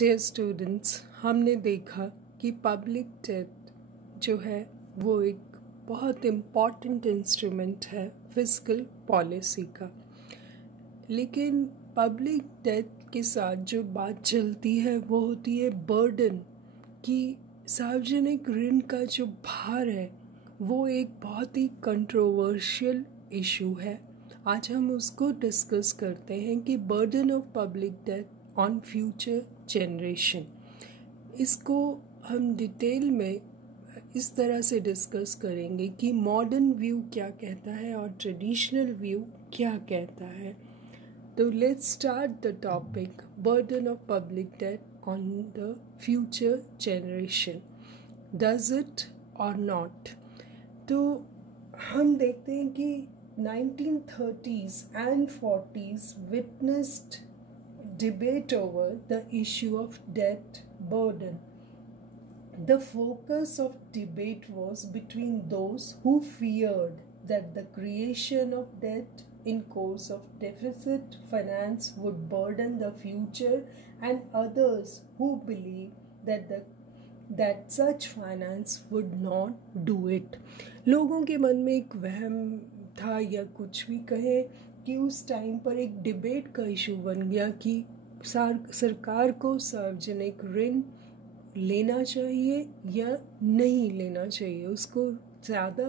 Dear students, हमने देखा कि पब्लिक डेट जो है वो एक बहुत इम्पॉर्टेंट इंस्ट्रूमेंट है फिस्कल पॉलिसी का। लेकिन पब्लिक डेट के साथ जो बात चलती है वो होती है बर्डन की। सार्वजनिक ऋण का जो भार है वो एक बहुत ही कंट्रोवर्शियल इशू है। आज हम उसको डिस्कस करते हैं कि burden of public date on future generation. इसको हम डिटेल में इस तरह से डिस्कस करेंगे कि मॉडर्न व्यू क्या कहता है और ट्रेडिशनल व्यू क्या कहता है। तो let's start the topic burden of public date on the future generation, does it और नॉट। तो हम देखते हैं कि 1930s and 40s witnessed debate over the issue of debt burden. The focus of debate was between those who feared that the creation of debt in course of deficit finance would burden the future and others who believed that such finance would not do it. लोगों के मन में एक वहम था या कुछ भी कहे कि उस टाइम पर एक डिबेट का इशू बन गया कि सरकार को सार्वजनिक ऋण लेना चाहिए या नहीं लेना चाहिए, उसको ज़्यादा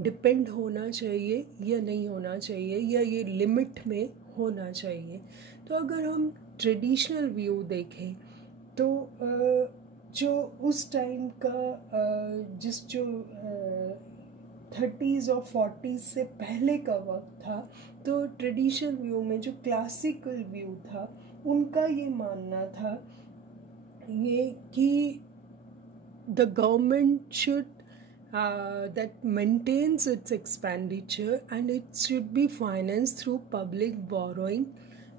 डिपेंड होना चाहिए या नहीं होना चाहिए, या ये लिमिट में होना चाहिए। तो अगर हम ट्रेडिशनल व्यू देखें तो जो उस टाइम का जो 30s और 40s से पहले का वक्त था, तो ट्रेडिशनल व्यू में जो क्लासिकल व्यू था उनका ये मानना था ये कि the government should that maintains its expenditure and it should be financed through public borrowing.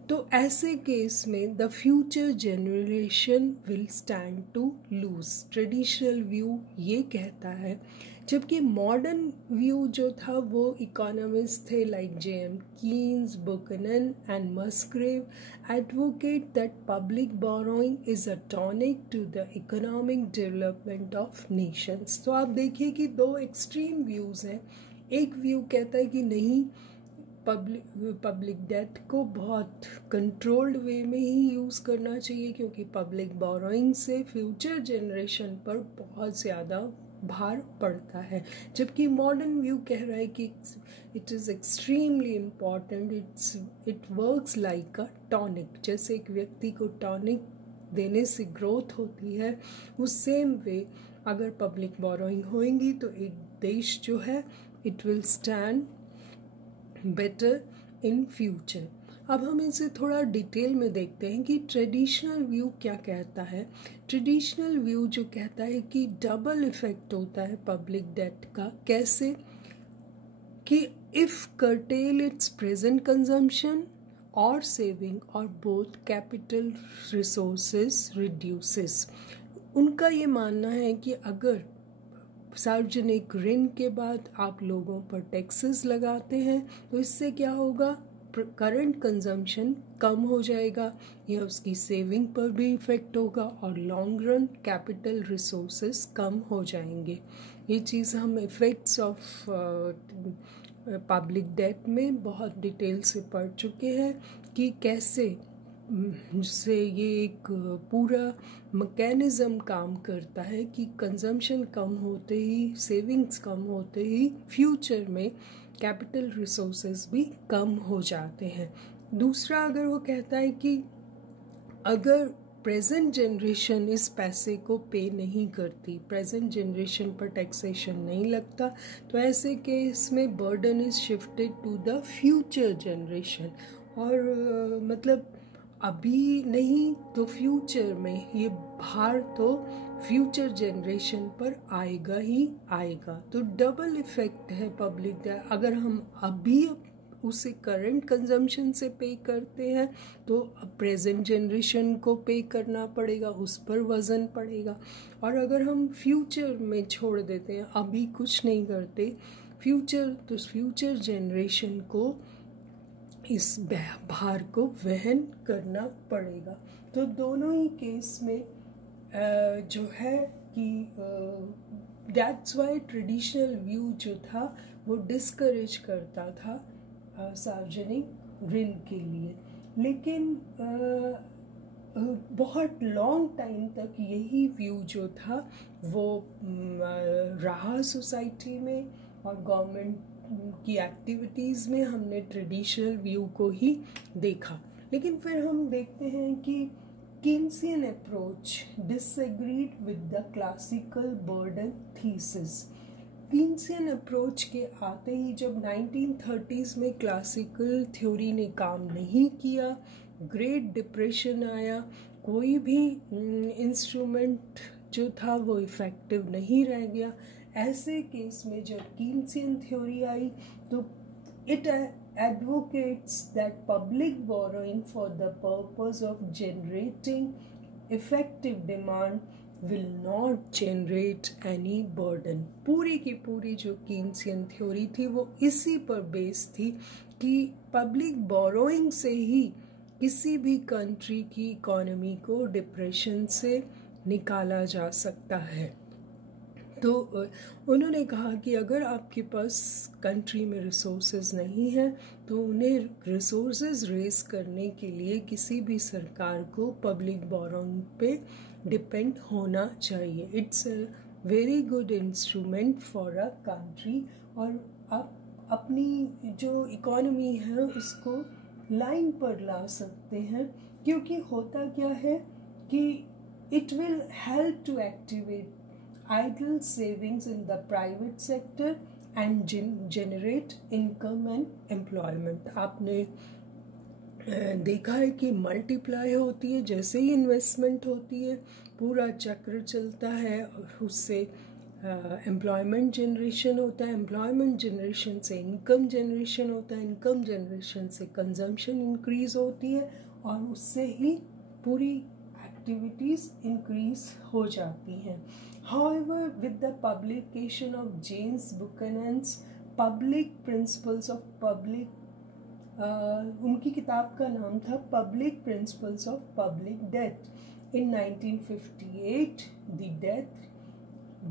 तो ऐसे केस में the future generation will stand to lose. Traditional view ये कहता है, जबकि मॉडर्न व्यू जो था वो इकोनॉमिस्ट थे like JM Keynes, Buchanan and Musgrave advocate that public borrowing is a tonic to the economic development of nations. तो आप देखिए कि दो एक्सट्रीम व्यूज़ हैं। एक व्यू कहता है कि नहीं, पब्लिक डेट को बहुत कंट्रोल्ड वे में ही यूज़ करना चाहिए क्योंकि पब्लिक बोरोइंग से फ्यूचर जनरेशन पर बहुत ज़्यादा भार पड़ता है। जबकि मॉडर्न व्यू कह रहा है कि it is extremely important, it works like a tonic. जैसे एक व्यक्ति को टॉनिक देने से ग्रोथ होती है, उस सेम वे अगर पब्लिक बोरोइंग होएंगी तो एक देश जो है it will stand better in future. अब हम इसे थोड़ा डिटेल में देखते हैं कि ट्रेडिशनल व्यू क्या कहता है। ट्रेडिशनल व्यू जो कहता है कि डबल इफेक्ट होता है पब्लिक डेट का। कैसे कि if cartel it's present consumption और सेविंग और बोथ कैपिटल रिसोर्सेज रिड्यूसेस। उनका ये मानना है कि अगर सार्वजनिक ऋण के बाद आप लोगों पर टैक्सेस लगाते हैं तो इससे क्या होगा, करंट कंजम्पशन कम हो जाएगा, यह उसकी सेविंग पर भी इफ़ेक्ट होगा और लॉन्ग रन कैपिटल रिसोर्सेस कम हो जाएंगे। ये चीज़ हम इफ़ेक्ट्स ऑफ पब्लिक डेट में बहुत डिटेल से पढ़ चुके हैं कि कैसे से ये एक पूरा मैकेनिज़्म काम करता है कि कंजम्पशन कम होते ही, सेविंग्स कम होते ही फ्यूचर में कैपिटल रिसोर्सेज भी कम हो जाते हैं। दूसरा, अगर वो कहता है कि अगर प्रेजेंट जनरेशन इस पैसे को पे नहीं करती, प्रेजेंट जनरेशन पर टैक्सेशन नहीं लगता, तो ऐसे केस में burden is shifted to the future generation. और मतलब अभी नहीं तो फ्यूचर में ये भार तो फ्यूचर जनरेशन पर आएगा ही आएगा। तो डबल इफेक्ट है पब्लिक डेट। अगर हम अभी उसे करंट कंजम्पशन से पे करते हैं तो प्रेजेंट जनरेशन को पे करना पड़ेगा, उस पर वज़न पड़ेगा। और अगर हम फ्यूचर में छोड़ देते हैं, अभी कुछ नहीं करते फ्यूचर, तो फ्यूचर जनरेशन को इस भार को वहन करना पड़ेगा। तो दोनों ही केस में जो है कि दैट्स वाई ट्रेडिशनल व्यू जो था वो डिस्करेज करता था सार्वजनिक ऋण के लिए। लेकिन बहुत लॉन्ग टाइम तक यही व्यू जो था वो रहा सोसाइटी में, और गवर्नमेंट की एक्टिविटीज़ में हमने ट्रेडिशनल व्यू को ही देखा। लेकिन फिर हम देखते हैं कि Keynesian approach disagreed with the classical burden thesis. Keynesian approach के आते ही जब 1930s में क्लासिकल थ्योरी ने काम नहीं किया, ग्रेट डिप्रेशन आया, कोई भी इंस्ट्रूमेंट जो था वो इफ़ेक्टिव नहीं रह गया। ऐसे केस में जब कीन्सियन थ्योरी आई तो it advocates that public borrowing for the purpose of generating effective demand will not generate any burden। पूरी की पूरी जो कीन्सियन थ्योरी थी वो इसी पर बेस थी कि पब्लिक बोरोइंग से ही किसी भी कंट्री की इकोनॉमी को डिप्रेशन से निकाला जा सकता है। तो उन्होंने कहा कि अगर आपके पास कंट्री में रिसोर्सेज नहीं हैं तो उन्हें रिसोर्सेज रेस करने के लिए किसी भी सरकार को पब्लिक बोरोइंग पे डिपेंड होना चाहिए। It's a very good instrument for a country, और आप अपनी जो इकोनॉमी है उसको लाइन पर ला सकते हैं, क्योंकि होता क्या है कि it will help to activate idle savings in the private sector and generate income and employment। आपने देखा है कि मल्टीप्लाई होती है जैसे ही इन्वेस्टमेंट होती है, पूरा चक्र चलता है, उससे एम्प्लॉयमेंट जनरेशन होता है, एम्प्लॉयमेंट जनरेशन से इनकम जनरेशन होता है, इनकम जनरेशन से कंजम्पशन इंक्रीज होती है, और उससे ही पूरी एक्टिविटीज़ इंक्रीज हो जाती हैं। However, with the publication of James Buchanan's Public Principles of Public, उनकी किताब का नाम था Public Principles of Public Debt, in 1958 the debt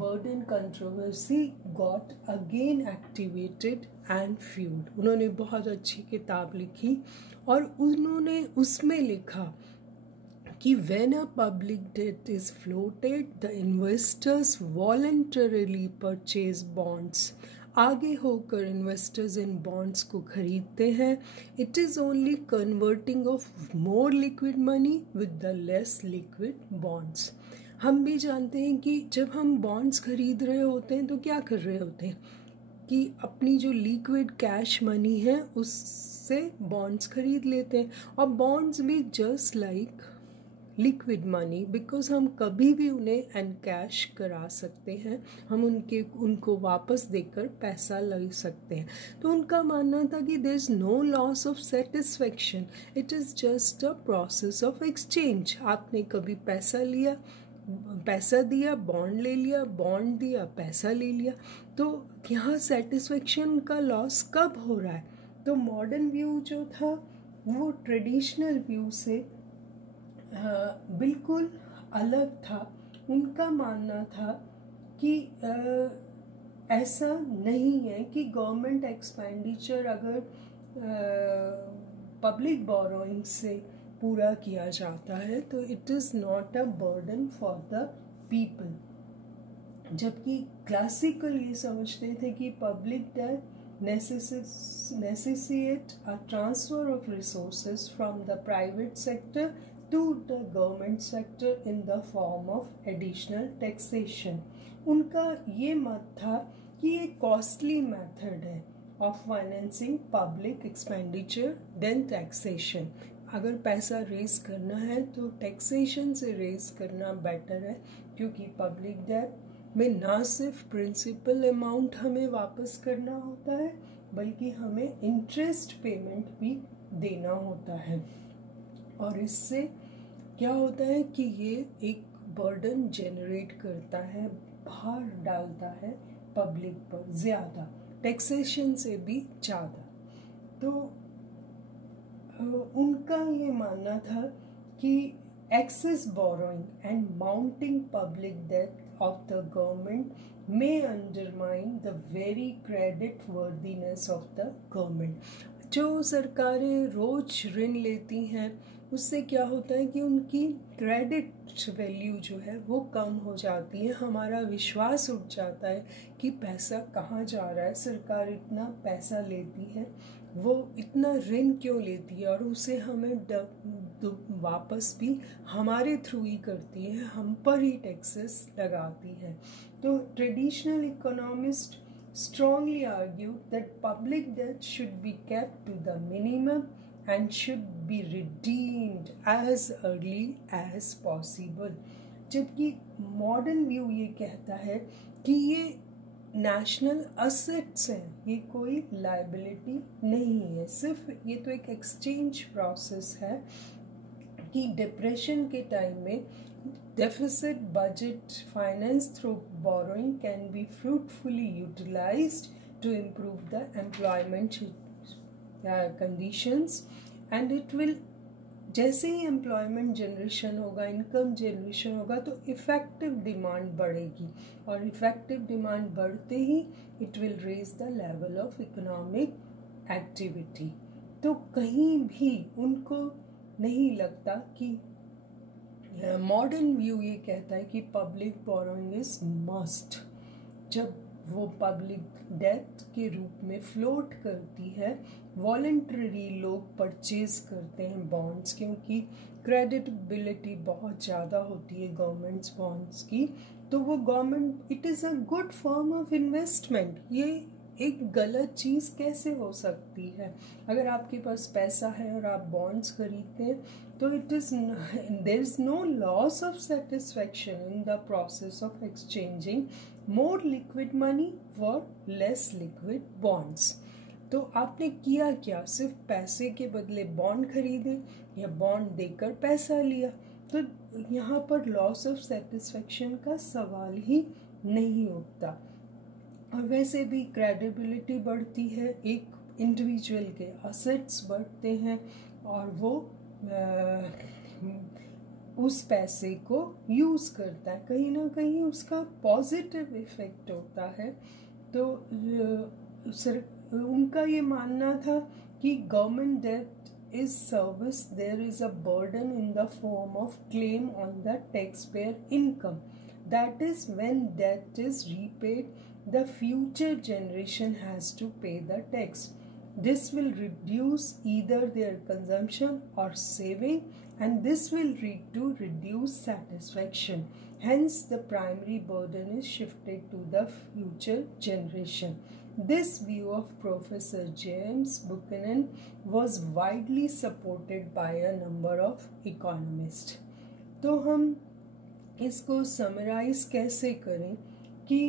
burden controversy got again activated and fueled। उन्होंने बहुत अच्छी किताब लिखी और उन्होंने उसमें लिखा कि when a public debt is floated, the investors voluntarily purchase bonds। आगे होकर इन्वेस्टर्स इन बॉन्ड्स को खरीदते हैं। It is only converting of more liquid money with the less liquid bonds. हम भी जानते हैं कि जब हम बॉन्ड्स खरीद रहे होते हैं तो क्या कर रहे होते हैं कि अपनी जो लिक्विड कैश मनी है उससे बॉन्ड्स खरीद लेते हैं, और बॉन्ड्स भी just like liquid money, because हम कभी भी उन्हें एनकैश करा सकते हैं, हम उनको वापस देकर पैसा ले सकते हैं। तो उनका मानना था कि there is no loss of satisfaction, it is just a process of exchange. आपने कभी पैसा लिया, पैसा दिया, बॉन्ड ले लिया, बॉन्ड दिया, पैसा ले लिया, तो यहाँ सेटिस्फेक्शन का लॉस कब हो रहा है? तो मॉडर्न व्यू जो था वो ट्रेडिशनल व्यू से बिल्कुल अलग था। उनका मानना था कि ऐसा नहीं है कि गवर्नमेंट एक्सपेंडिचर अगर पब्लिक बोरोइंग से पूरा किया जाता है तो it is not a burden for the people, जबकि क्लासिकल ये समझते थे कि public debt necessitate a transfer of resources from the private sector to the government sector in the form of additional taxation। उनका ये मत था कि ये कॉस्टली मेथड है of financing public expenditure than taxation. अगर पैसा रेज करना है तो टैक्सेशन से रेज करना बेटर है, क्योंकि पब्लिक डेट में ना सिर्फ प्रिंसिपल अमाउंट हमें वापस करना होता है बल्कि हमें इंटरेस्ट पेमेंट भी देना होता है, और इससे क्या होता है कि ये एक बर्डन जनरेट करता है, भार डालता है पब्लिक पर ज़्यादा, टैक्सेशन से भी ज़्यादा। तो उनका ये मानना था कि excess borrowing and mounting public debt of the government may undermine the very credit worthiness of the government. जो सरकारें रोज ऋण लेती हैं उससे क्या होता है कि उनकी क्रेडिट वैल्यू जो है वो कम हो जाती है, हमारा विश्वास उठ जाता है कि पैसा कहाँ जा रहा है, सरकार इतना पैसा लेती है, वो इतना ऋण क्यों लेती है और उसे हमें वापस भी हमारे थ्रू ही करती है, हम पर ही टैक्सेस लगाती है। तो traditional economist strongly argued that public debt should be kept to the minimum and should be redeemed as early as possible, जबकि मॉडर्न व्यू ये कहता है कि ये नेशनल असेट्स हैं, ये कोई लाइबिलिटी नहीं है, सिर्फ ये तो एक एक्सचेंज प्रोसेस है कि डिप्रेशन के टाइम में deficit budget finance through borrowing can be fruitfully utilized to improve the employment conditions and it will, जैसे ही एम्प्लॉयमेंट जनरेशन होगा, इनकम जनरेशन होगा तो इफ़ेक्टिव डिमांड बढ़ेगी और इफ़ेक्टिव डिमांड बढ़ते ही it will raise the level of economic activity. तो कहीं भी उनको नहीं लगता कि मॉडर्न व्यू ये कहता है कि पब्लिक बोरोइंग इज मस्ट, जब वो पब्लिक डेट के रूप में फ्लोट करती है, वॉलंटरी लोग परचेज करते हैं बॉन्ड्स, क्योंकि क्रेडिटबिलिटी बहुत ज़्यादा होती है गवर्नमेंट्स बॉन्ड्स की, तो वो government, it is a good form of investment. ये एक गलत चीज़ कैसे हो सकती है? अगर आपके पास पैसा है और आप बॉन्ड्स खरीदते हैं तो it is there is no loss of satisfaction in the process of exchanging more liquid money for less liquid bonds. तो आपने किया क्या? सिर्फ पैसे के बदले बॉन्ड खरीदे या बॉन्ड देकर पैसा लिया, तो यहाँ पर लॉस ऑफ सेटिस्फैक्शन का सवाल ही नहीं उठता। और वैसे भी क्रेडिबिलिटी बढ़ती है, एक इंडिविजुअल के असेट्स बढ़ते हैं और वो उस पैसे को यूज़ करता है, कहीं ना कहीं उसका पॉजिटिव इफेक्ट होता है। तो उनका ये मानना था कि government debt is service, there is a burden in the form of claim on the tax payer income, that is when debt is repaid the future generation has to pay the tax. This will reduce either their consumption or saving, and this will lead to reduced satisfaction. Hence, the primary burden is shifted to the future generation. This view of Professor James Buchanan was widely supported by a number of economists. तो हम इसको summarize कैसे करें कि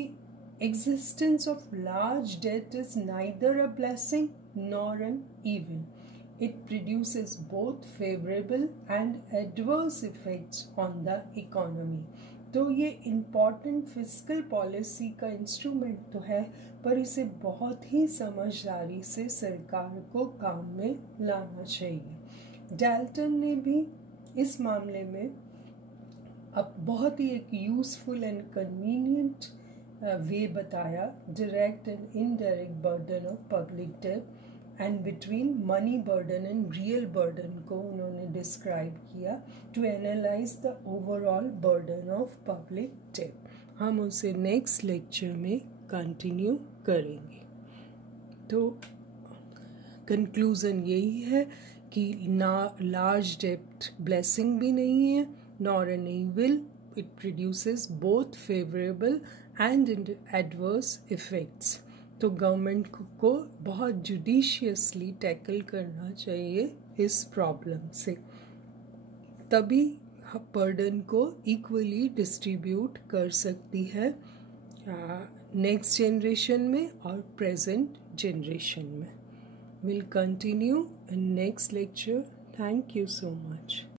existence of large debt is neither a blessing nor an evil. It produces both favorable and adverse effects on the economy. तो ये important fiscal policy का instrument तो है, पर इसे बहुत ही समझदारी से सरकार को काम में लाना चाहिए। डैल्टन ने भी इस मामले में अब बहुत ही एक यूजफुल एंड कन्वीनियंट वे बताया, direct and indirect burden of public debt and between money burden and real burden को उन्होंने डिस्क्राइब किया to analyse the overall burden of public debt. हम उसे नेक्स्ट लेक्चर में कंटिन्यू करेंगे। तो कंक्लूजन यही है कि ना लार्ज डेट ब्लेसिंग भी नहीं है nor an evil, it produces both favorable and adverse effects. तो गवर्नमेंट को बहुत जुडिशियसली टैकल करना चाहिए इस प्रॉब्लम से, तभी बर्डन को इक्वली डिस्ट्रीब्यूट कर सकती है नेक्स्ट जनरेशन में और प्रेजेंट जनरेशन में। Will continue in next lecture. Thank you so much.